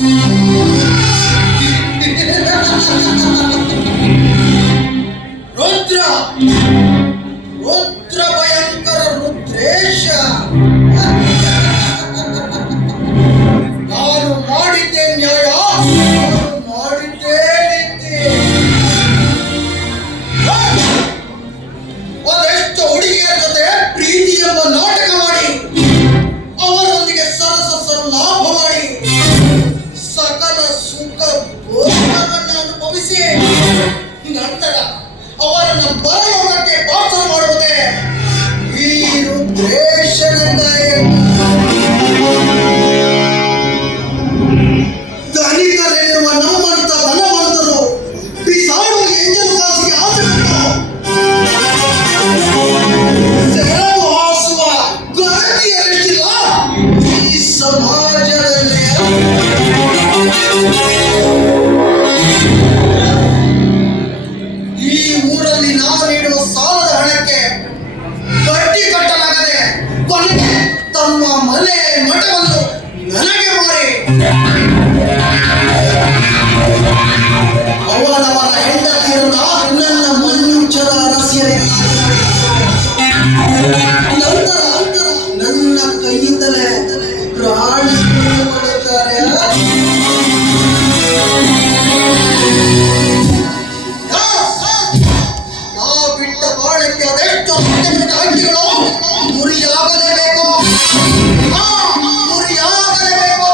Mm-hmm. ಈ ಊರಲ್ಲಿ ನಾವು ನೀಡುವ ಸಾಲದ ಹಣಕ್ಕೆ ಬಡ್ಡಿ ಕಟ್ಟಲಾಗದೆ ಕೊನೆಗೆ ತಮ್ಮ ಮನೆ ಮಠವನ್ನು ಅದೆಷ್ಟು ಅಂಟಿಗಳು ಗುರಿಯಾಗಲೇಬೇಕು ಗುರಿಯಾಗಲೇಬೇಕು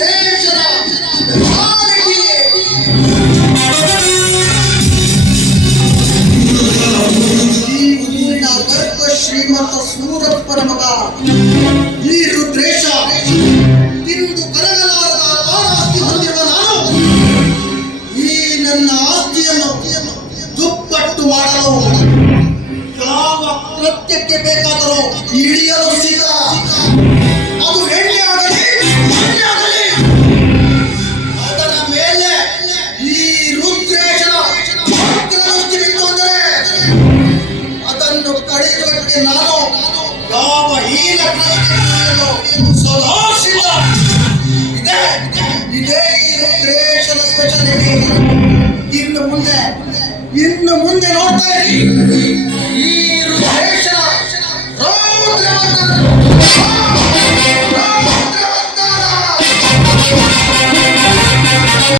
ದೇಶದ ಗರ್ಭ ಶ್ರೀಮಂತ ಸೂರಪ್ಪನ ಮಗ ಈ ರುದ್ರೇಶ ತಿಂದು ಕರಗಲಾರದ ಆಸ್ತಿ ಹೊಂದಿರುವ ನಾನು. ಈ ನನ್ನ ಯಾವ ಕೃತ್ಯಕ್ಕೆ ಬೇಕಾದರೂ ಇಳಿಯಲು ಸಿದ್ಧ. ಅದು ಹೆಣ್ಣೆ ಆಗಲಿ ಆಗಲಿ ಅದರ ಮೇಲೆ ಈ ರುದ್ರೇಶನ ದೃಷ್ಟಿ ಬಿತ್ತು ಅಂದರೆ ಅದನ್ನು ತಡೆಯುವುದಕ್ಕೆ ನಾನು ಯಾವ ಹೀನ ಸದಾ ಸಿದ್ಧ. ಇದೆ, ಇದೇ ಈ ರುದ್ರೇಶನ ಸ್ಪೆಷಲಿಟಿ ಇನ್ನು ಮುಂದೆ ಇನ್ನು ಮುಂದೆ ನೋಡ್ತಾ ಇರಿ. ಈ ರುದ್ರೇಶನ ರೌದ್ರವಂತ